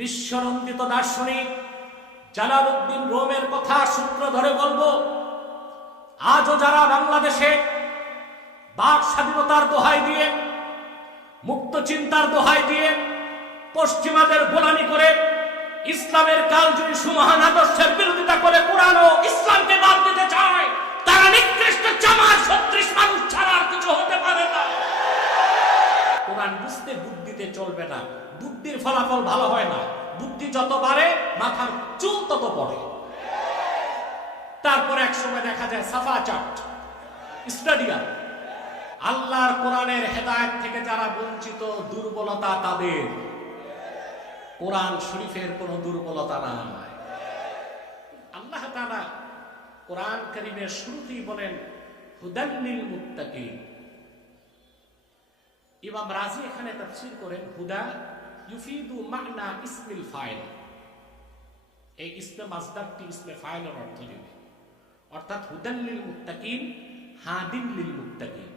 বিশ্বনন্দিত দার্শনিক জালালউদ্দিন রোমের কথা সূত্র ধরে বলবো, আজও যারা বাংলাদেশে বাক স্বাধীনতার দোহাই দিয়ে, মুক্ত চিন্তার দোহাই দিয়ে পশ্চিমাদের গোলামি করে ইসলামের কালজয়ী সুমহান আদর্শের বিরোধিতা করে কোরআন ও ইসলামকে বাদ দিতে চায়, তারা নিকৃষ্ট চামার সদৃশ মানুষ ছাড়া আর কিছু হতে পারে না। কোরআন বুঝতে বুদ্ধিতে চলবে না, বুদ্ধির ফলাফল ভালো হয় না। বুদ্ধি যত বাড়ে মাথার চুল তত পড়ে। তারপরে এক সময় দেখা যায় সাফা চাট স্টাডিয়াম। আল্লাহর কোরআনের হেদায়েত থেকে যারা বঞ্চিত, দুর্বলতা তাদের। কোরআন শরীফের কোনো দুর্বলতা নাই। আল্লাহ তাআলা কোরআন কারীমের শুরুতেই বলেন হুদাল লিল মুত্তাকিন। ইমাম রাজি এখানে তাফসীর করেন হুদা ইউফিদু মা'না ইসমিল ফাইল। এই ইসমে মাসদারটি ইসমে ফাইলের অর্থ নেবে, অর্থাৎ হুদাল লিল মুত্তাকিন, হাদিন লিল মুত্তাকিন।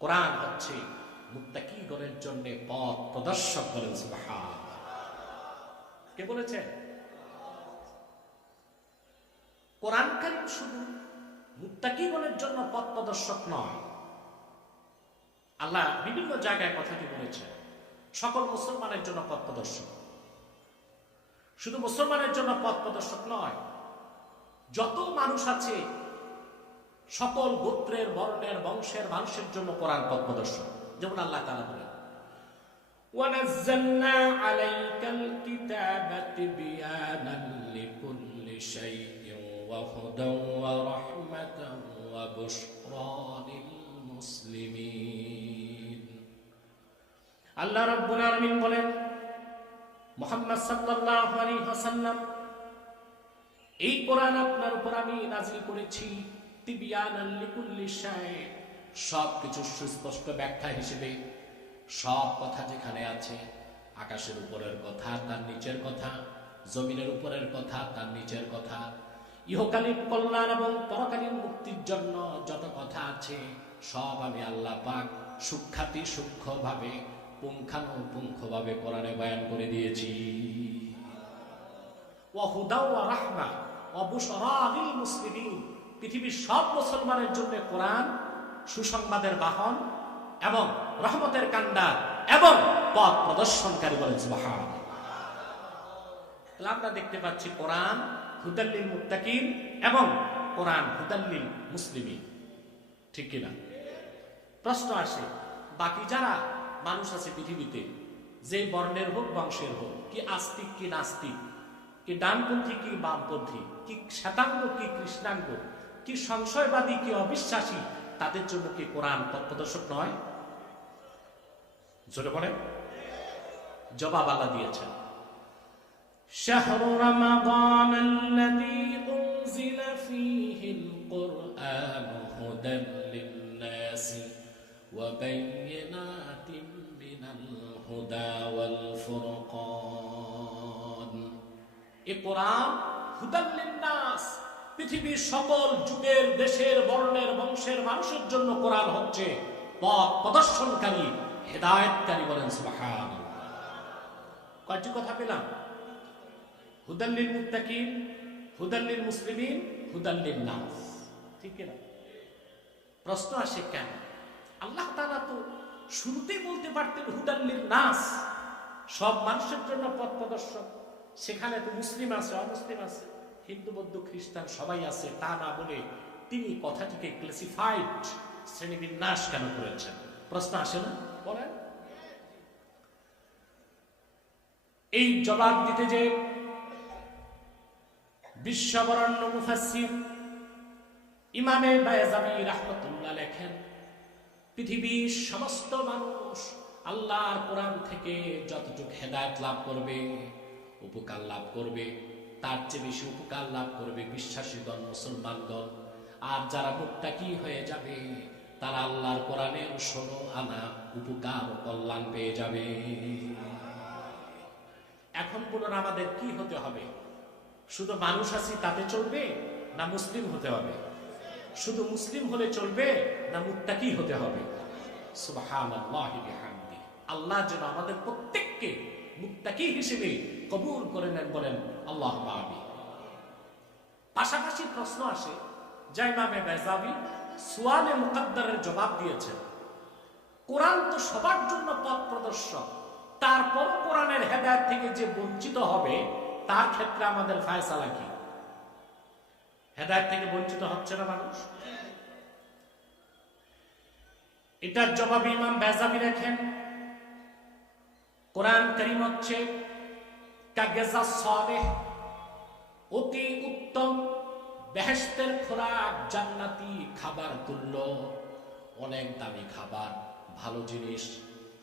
কোরআন হচ্ছে মুত্তাকিগণের জন্য পথ প্রদর্শক। করেন সুবহানাল্লাহ। কে বলেছে? কোরআন কারীম শুধু মুত্তাকিগণের জন্য পথ প্রদর্শক নয়, আল্লাহ বিভিন্ন জায়গায় কথাটি বলেছেন সকল মুসলমানের জন্য পথ প্রদর্শক। শুধু মুসলমানের জন্য পথ প্রদর্শক নয়, যত মানুষ আছে সকল গোত্রের, বর্ণের, বংশের মানুষের জন্য কোরআন পথ প্রদর্শক। যেমন আল্লাহ তাআলা বলেন ওয়ানাজ্জালনা আলাইকাল কিতাবা তিবয়ানান লিকুল্লি শাইইন ওয়া হুদান ওয়া রাহমাতান ওয়া বুশরা লিল মুসলিমিন। আল্লাহ রাব্বুল আলামিন বলেন মুহাম্মদ সাল্লাল্লাহু আলাইহি ওয়াসাল্লাম, এই কোরআন আপনার উপর আমি নাযিল করেছি তিবয়ানান লিকুল্লি শাই, সবকিছু সুস্পষ্ট ব্যাখ্যা হিসেবে। সব কথা যেখানে আছে, আকাশের উপরের কথা তার নিচের কথা, জমিনের উপরের কথা তার নিচের কথা, ইহকালীন কল্যাণ এবং পরকালীন মুক্তির জন্য যত কথা আছে সব আমি আল্লাহ পাক সূক্ষ্মাতি সূক্ষ্মভাবে, পুঙ্খানুপুঙ্খভাবে কোরআনে বয়ান করে দিয়েছি। ওয়া হুদা ওয়া রাহমা ওয়া বুশরা লিল মুসলিমিন। পৃথিবীর সব মুসলমানের জন্য কোরআন সুসংবাদের বাহন এবং রহমতের কান্ডার এবং পথ প্রদর্শনকারী। বলেন সুবহানাল্লাহ। তাহলে আমরা দেখতে পাচ্ছি কোরআন হুদাল লিল মুত্তাকিন এবং কোরআন হুদাল লিল মুসলিমিন, ঠিক কিনা? প্রশ্ন আসে, বাকি যারা মানুষ আছে পৃথিবীতে, যে বর্ণের হোক, বংশের হোক, কি আস্তিক কি নাস্তিক, কি ডানপন্থী কি বামপন্থী, কি শ্বেতাঙ্গ কি কৃষ্ণাঙ্গ, কি সংশয়বাদী কি অবিশ্বাসী, তাদের জন্য কি কোরআন পথ প্রদর্শক নয়? জোরে বলেন। জবাব আল্লাহ দিয়েছেন শাহরু রমাদান আল্লাযী উনজিলা ফীহিল কুরআন হুদাল লিন-নাস ওয়া বায়িনাতিন মিনাল হুদা ওয়াল ফুরকান। এই কোরআন হুদাল লিন-নাস, পৃথিবীর সকল যুগের, দেশের, বর্ণের, বংশের মানুষের জন্য কোরআন হচ্ছে পথ প্রদর্শনকারী, হেদায়েতকারী। বলেন সুবহানাল্লাহ। কয়টি কথা পেলাম? হুদাল লিল মুত্তাকিন, হুদাল লিল মুসলিমিন, হুদাল লিন নাস, ঠিক না? প্রশ্ন আসে কেন? আল্লাহ তাআলা তো শুরুতেই বলতে পারতেন হুদাল লিন নাস, সব মানুষের জন্য পথ প্রদর্শক। সেখানে তো মুসলিম আছে, অমুসলিম আছে, হিন্দু, বৌদ্ধ, খ্রিস্টান সবাই আছে, তা না বলে তিনি কথাটিকে ক্লাসিফাইড, শ্রেণীবিন্যাস কেন করেছেন? প্রশ্ন আসে না? বলেন। এই জবাব দিতে যে বিশ্ববরেণ্য মুফাসসির ইমামে বায়জাবি রাহমাতুল্লাহ লেখেন, পৃথিবীর সমস্ত মানুষ আল্লাহর কোরআন থেকে যতটুকু হেদায়েত লাভ করবে, উপকার লাভ করবে, তার চেয়ে বেশি উপকার লাভ করবে বিশ্বাসীগণ, মুসলমানগণ। আর যারা মুত্তাকি হয়ে যাবে তারা আল্লাহর কোরআনের 16 আনা উপকার ও কল্যাণ পেয়ে যাবে। এখন বলুন আমাদের কি হতে হবে? শুধু মানুষ আছি তাতে চলবে, না মুসলিম হতে হবে? শুধু মুসলিম হলে চলবে, না মুত্তাকি হতে হবে? সুবহানাল্লাহি বিহামদিহি। আল্লাহ যেন আমাদের প্রত্যেককে মুত্তাকি হিসেবে কবুল করে নেন, বলেন আল্লাহুম্মা আমিন। পাশাপাশি প্রশ্ন আসে, যা ইমামে বাইজাবি সুয়ালে মুকাদ্দারের জবাব দিয়েছেন, কোরআন তো সবার জন্য পথ প্রদর্শক, তারপর কোরআনের হেদায়েত থেকে যে বঞ্চিত হবে তার ক্ষেত্রে আমাদের ফায়সালা কি? হেদায়েত থেকে বঞ্চিত হচ্ছে না মানুষ? এটার জবাবে ইমাম বাইজাবি লেখেন, কোরআন কারীম হচ্ছে কাগজা সালেহ, অতি উত্তম বেহেশতের খোরাক, জান্নাতি খাবার তুল্য, অনেক দামি খাবার, ভালো জিনিস,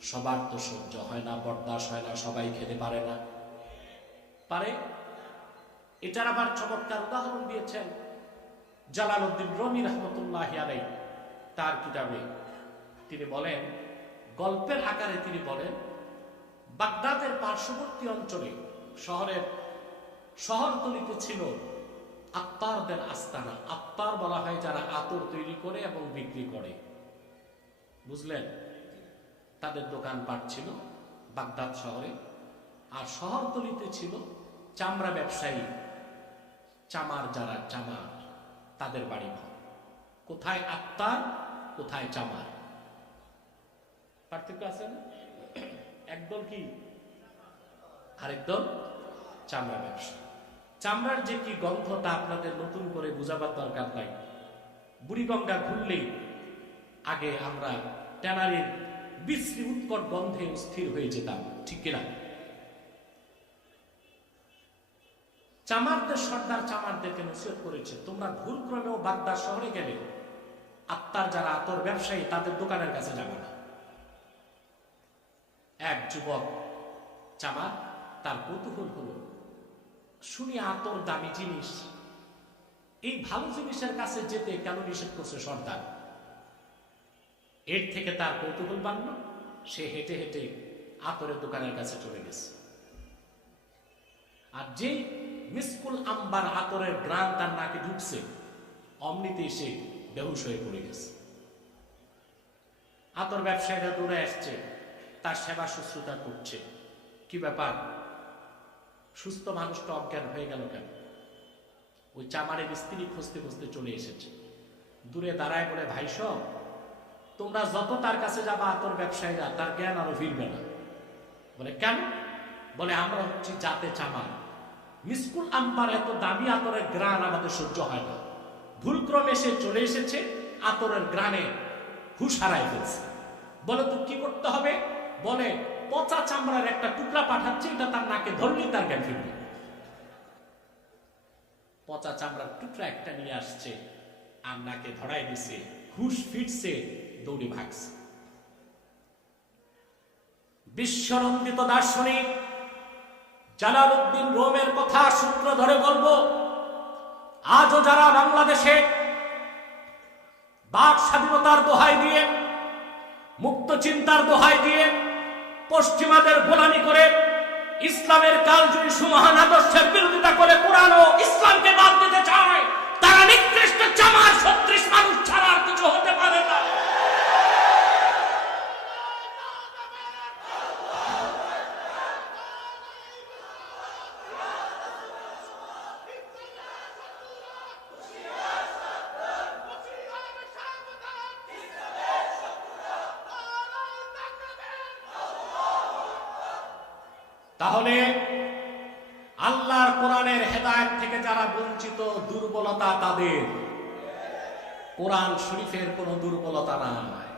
সবার তো সহ্য হয় না, বরদাস্ত হয় না, সবাই খেতে পারে না। পারে? এটার আবার চমৎকার উদাহরণ দিয়েছেন জালালউদ্দিন রুমি রাহমাতুল্লাহি আলাইহি তার কিতাবে। তিনি বলেন, গল্পের আকারে তিনি বলেন, বাগদাদের পার্শ্ববর্তী অঞ্চলে শহরতলিতে ছিল আত্তারদের আস্তানা। আত্তার বলা হয় যারা আতর তৈরি করে এবং বিক্রি করে, বুঝলেন? তাদের দোকানপাট ছিল বাগদাদ শহরে। আর শহরতলিতে ছিল চামড়া ব্যবসায়ী, চামার যারা চামার, তাদের বাড়ি ঘর। কোথায় আত্তার, কোথায় চামার, পার্থক্য আছে না? একদল কি, আরেকদল চামড়া ব্যবসা। চামড়ার যে কি গন্ধটা আপনাদের নতুন করে বুঝাবার দরকার নাই। বুড়িগঙ্গা ঘুরলেই আগে আমরা ট্যানারির বিশ্রী উৎকট গন্ধে স্থির হয়ে যেতাম, ঠিক কিনা? চামারদের সর্দার চামারদেরকে নসিহত করেছে, তোমরা ভুলক্রমেও বাগদাদ শহরে গেলে আত্মার যারা আতর ব্যবসায়ী তাদের দোকানের কাছে যাবে না। এক যুবক চামার, তার কৌতূহল হলো, শুনি আতর দামি জিনিস, এই ভালো জিনিসের কাছে যেতে কেন নিষেধ করছে সর্দার? এর থেকে তার কৌতূহল বাড়ল, সে হেঁটে হেঁটে আতরের দোকানের কাছে চলে গেছে। আর যেই মিসকুল আম্বার আতরের গ্রান তার নাকে ঢুকছে, অমনিতেই সে বেহুশ হয়ে পড়ে গেছে। আতর ব্যবসায়ীরা দৌড়ে আসছে, তার সেবা শুশ্রূষা করছে। কি ব্যাপার, সুস্থ মানুষটা অজ্ঞান হয়ে গেল কেন? ওই চামারের স্ত্রী খুঁজতে খুঁজতে চলে এসেছে, দূরে দাঁড়ায় বলে, ভাই সব, তোমরা যত তার কাছে যাবা আতর ব্যবসায়ীরা, তার জ্ঞান আরো ফিরবে না। বলে কেন? বলে আমরা হচ্ছি জাতে চামার, মিসকুল আম্বার এত দামি আতরের গ্রান আমাদের সহ্য হয় না। ভুলক্রমে সে চলে এসেছে, আতরের গ্রানে হুঁশ হারায় ফেলছে। বলে তো কি করতে হবে? বলে পচা চামড়ার একটা টুকরা পাঠাচ্ছে, এটা তার নাকে ধরলেই তার জ্ঞান ফিরবে। পচা চামড়ার টুকরা একটা নিয়ে আসছে, আর নাকে ধরাই দিছে, হুঁশ ফিরছে, দৌড়ে ভাগছে। বিশ্বনন্দিত দার্শনিক জালালউদ্দিন রুমের কথা সূত্র ধরে বলবো, আজও যারা বাংলাদেশে বাক স্বাধীনতার দোহাই দিয়ে, মুক্ত চিন্তার দোহাই দিয়ে পশ্চিমাদের গোলামি করে, ইসলামের কালজয়ী সুমহান আদর্শের বিরোধিতা করে কোরআন ও ইসলামকে বাদ দিতে চায়, তারা নিকৃষ্ট চামার সদৃশ মানুষ ছাড়া আর কিছু হতে পারে না। তাহলে আল্লাহর কোরআনের হেদায়েত থেকে যারা বঞ্চিত, দুর্বলতা তাদের, কোরআন শরীফের কোনো দুর্বলতা নাই।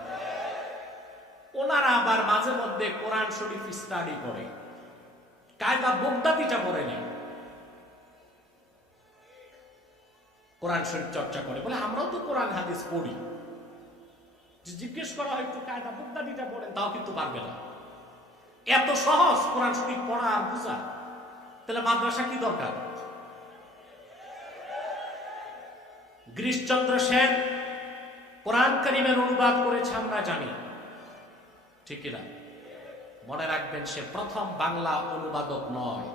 ওনারা আবার মাঝে মধ্যে কোরআন শরীফ স্টাডি করে, কায়দা বগদাদিটা পড়ে নেই, কোরআন শরীফ চর্চা করে। বলে আমরাও তো কোরআন হাদিস পড়ি। জিজ্ঞেস করা হয় একটু কায়দা বগদাদিটা পড়েন, তাও কিন্তু পারবে না। এত সহজ কোরআন শরীফ পড়া আর বুঝা, তাহলে মাদ্রাসা কি দরকার? গিরিশচন্দ্র সেন কোরআন কারীমের অনুবাদ করেছে, আমরা জানি, ঠিক কিনা? মনে রাখবেন, সে প্রথম বাংলা অনুবাদক নয়।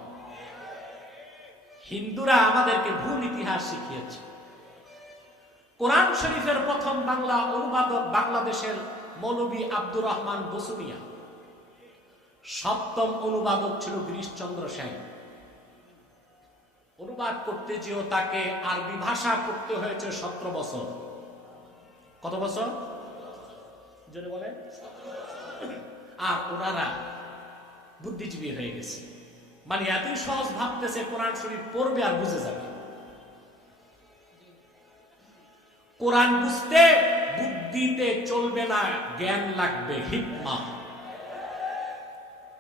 হিন্দুরা আমাদেরকে ভুল ইতিহাস শিখিয়েছে। কোরআন শরীফের প্রথম বাংলা অনুবাদক বাংলাদেশের মৌলভী আব্দুর রহমান বসুনিয়া। সপ্তম অনুবাদক ছিল গিরিশচন্দ্র সেন। অনুবাদ করতে যেও তাকে আরবি ভাষা করতে হয়েছে 17 বছর। কত বছর জোরে বলে? আর ওনারা বুদ্ধিজীবী হয়ে গেছে, মানে এতই সহজ ভাবতেছে কোরআন শরীফ পড়বে আর বুঝে যাবে। কোরআন বুঝতে বুদ্ধিতে চলবে না, জ্ঞান লাগবে, হিকমা।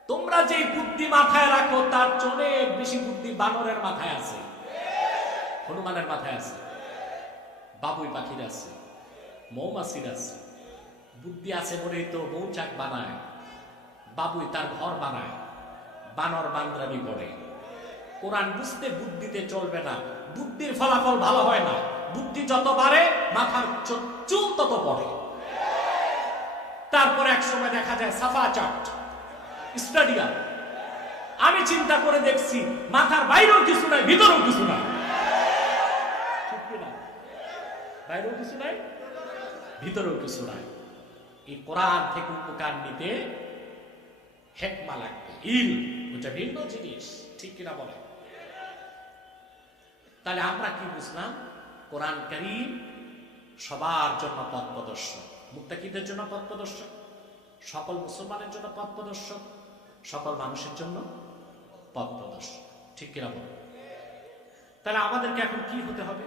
তোমরা যে বুদ্ধি মাথায় রাখো তার চেয়ে অনেক বেশি বুদ্ধি বানরের মাথায় আছে, হনুমানের মাথায় আছে, বাবুই পাখির আছে, মৌমাছির আছে। বুদ্ধি আছে বলেই তো মৌচাক বানায়, বাবুই তার ঘর বানায়, বানর বান্দরামি করে। কোরআন বুঝতে বুদ্ধিতে চলবে না, বুদ্ধির ফলাফল ভালো হয় না। বুদ্ধি যত বাড়ে মাথার চুল তত পড়ে। তারপরে এক সময় দেখা যায় সাফা চাট স্টাডিয়াম। আমি চিন্তা করে দেখছি মাথার বাইরেও কিছু নাই, ভিতরেও কিছু নাই। ঠিক না? বাইরেও কিছু নাই, ভিতরেও কিছু নাই। এই কোরআন থেকে উপকার নিতে হেকমা লাগবে, ইল, ওটা ভিন্ন জিনিস। ঠিক কিনা বলে? তাহলে আমরা কি বুঝলাম? কোরআন কারীম সবার জন্য পথ প্রদর্শক, মুত্তাকিদের জন্য পথ প্রদর্শক, সকল মুসলমানের জন্য পথ প্রদর্শক, সকল মানুষের জন্য পথ প্রদর্শক। ঠিক কিনা বলে? তাহলে আমাদেরকে এখন কি হতে হবে?